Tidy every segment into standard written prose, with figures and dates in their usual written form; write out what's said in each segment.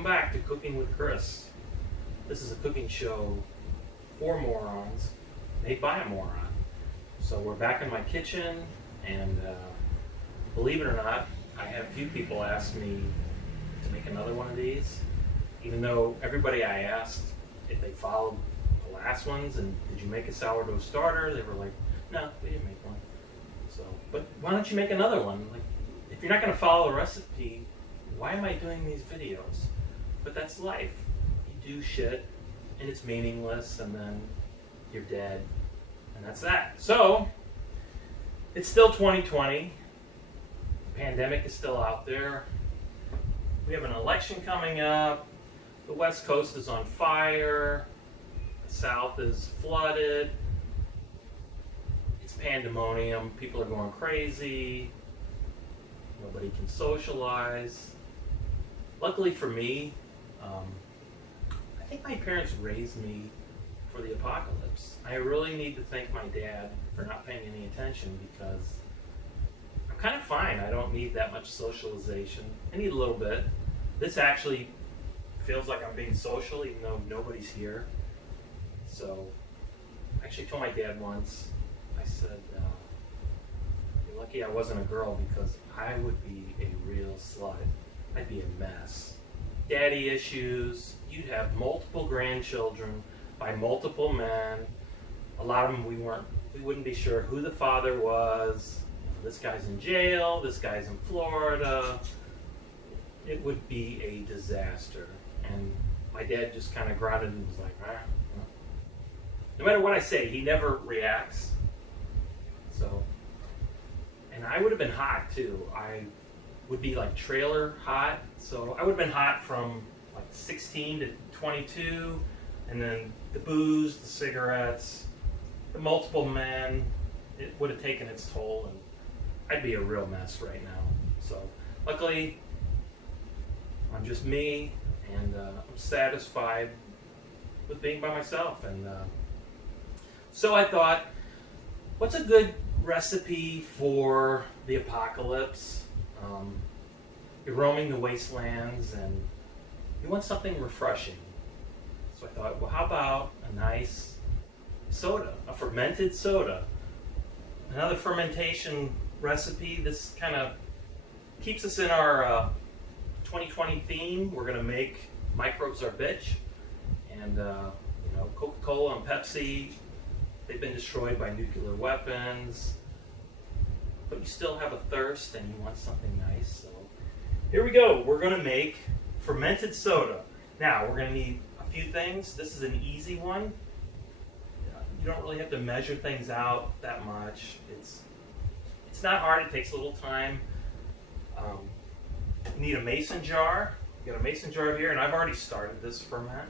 Welcome back to Cooking with Chris. This is a cooking show for morons, made by a moron. So we're back in my kitchen, and believe it or not, I had a few people ask me to make another one of these, even though everybody I asked if they followed the last ones and did you make a sourdough starter, they were like, no, we didn't make one. So, but why don't you make another one? Like, if you're not going to follow the recipe, why am I doing these videos? But that's life. You do shit, and it's meaningless, and then you're dead, and that's that. So, it's still 2020. The pandemic is still out there. We have an election coming up. The West Coast is on fire. The South is flooded. It's pandemonium. People are going crazy. Nobody can socialize. Luckily for me, I think my parents raised me for the apocalypse. I really need to thank my dad for not paying any attention, because I'm kind of fine. I don't need that much socialization. I need a little bit. This actually feels like I'm being social, even though nobody's here. So I actually told my dad once, I said, you're lucky I wasn't a girl, because I would be a real slut. I'd be a mess. Daddy issues. You'd have multiple grandchildren by multiple men. A lot of them we wouldn't be sure who the father was. This guy's in jail. This guy's in Florida. It would be a disaster. And my dad just kind of grunted and was like, ah. No matter what I say, he never reacts. So, and I would have been hot too. I would be like trailer hot. So I would have been hot from like 16 to 22, and then the booze, the cigarettes, the multiple men, it would have taken its toll, and I'd be a real mess right now. So luckily, I'm just me, and I'm satisfied with being by myself. And so I thought, what's a good recipe for the apocalypse? You're roaming the wastelands and you want something refreshing. So I thought, well, how about a nice soda, a fermented soda? Another fermentation recipe. This kind of keeps us in our 2020 theme. We're going to make microbes our bitch. And Coca-Cola and Pepsi, they've been destroyed by nuclear weapons. But you still have a thirst and you want something nice. So here we go. We're going to make fermented soda. Now, we're going to need a few things. This is an easy one. You don't really have to measure things out that much. It's not hard. It takes a little time. You need a mason jar. You got a mason jar here, and I've already started this ferment.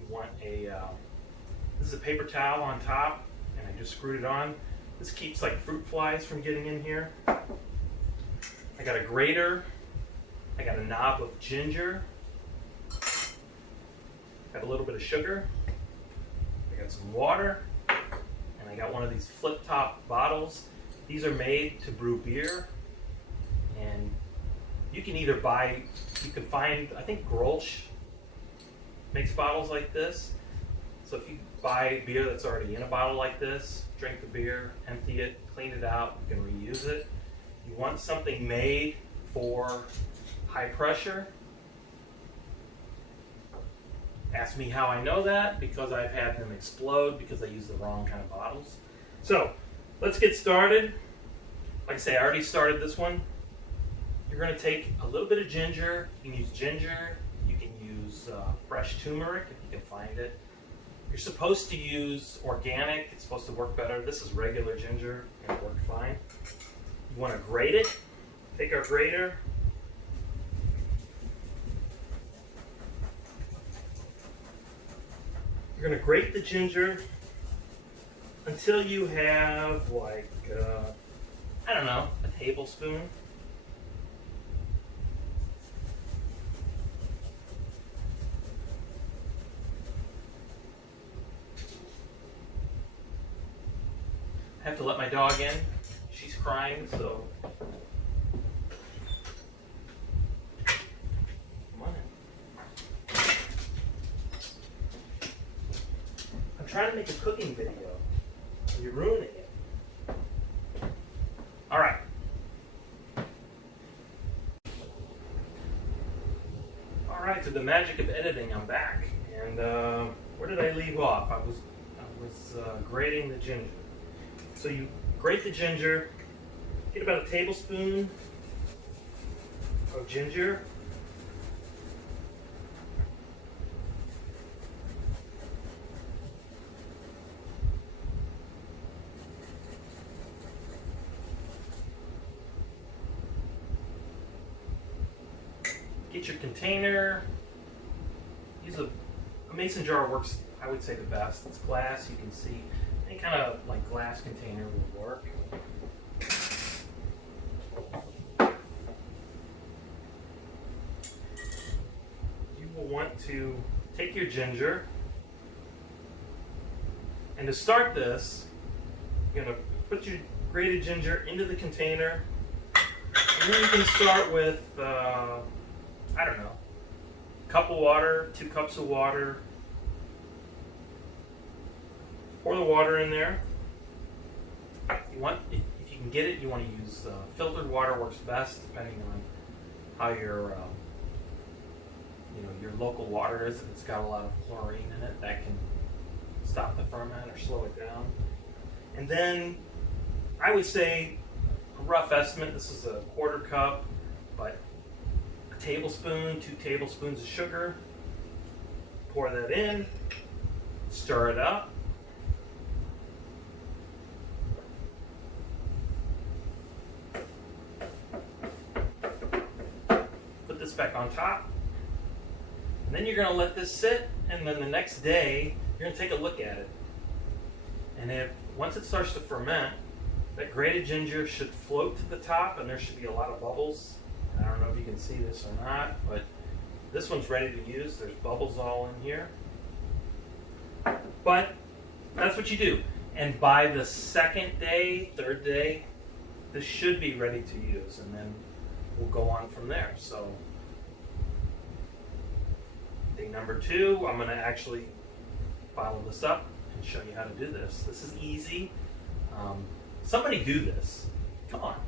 You want this is a paper towel on top, and I just screwed it on. This keeps like fruit flies from getting in here. I got a grater. I got a knob of ginger. Got a little bit of sugar. I got some water. And I got one of these flip top bottles. These are made to brew beer. And you can either buy, you can find, I think Grolsch makes bottles like this. So if you buy beer that's already in a bottle like this, drink the beer, empty it, clean it out, you can reuse it. You want something made for high pressure. Ask me how I know that, because I've had them explode because I used the wrong kind of bottles. So let's get started. Like I say, I already started this one. You're going to take a little bit of ginger. You can use ginger. You can use fresh turmeric if you can find it. You're supposed to use organic. It's supposed to work better. This is regular ginger, and it worked fine. You want to grate it. Take our grater. You're going to grate the ginger until you have like, I don't know, a tablespoon. I have to let my dog in. She's crying, so trying to make a cooking video. You're ruining it. All right. All right, to the magic of editing, I'm back. And where did I leave off? I was grating the ginger. So you grate the ginger, get about a tablespoon of ginger. Get your container. Use a mason jar works, I would say, the best. It's glass, you can see. Any kind of like glass container will work. You will want to take your ginger, and to start this, you're going to put your grated ginger into the container, and then you can start with I don't know, cup of water, 2 cups of water. Pour the water in there. You want, if you can get it, you want to use filtered water. Works best depending on how your your local water is. If it's got a lot of chlorine in it, that can stop the ferment or slow it down. And then I would say a rough estimate. This is a 1/4 cup, but tablespoon, 2 tablespoons of sugar. Pour that in, stir it up. Put this back on top. And then you're going to let this sit, and then the next day you're going to take a look at it. And once it starts to ferment, that grated ginger should float to the top, and there should be a lot of bubbles. I don't know if you can see this or not, but this one's ready to use. There's bubbles all in here. But that's what you do. And by the 2nd day, 3rd day, this should be ready to use. And then we'll go on from there. So day number 2, I'm going to actually bottle this up and show you how to do this. This is easy. Somebody do this. Come on.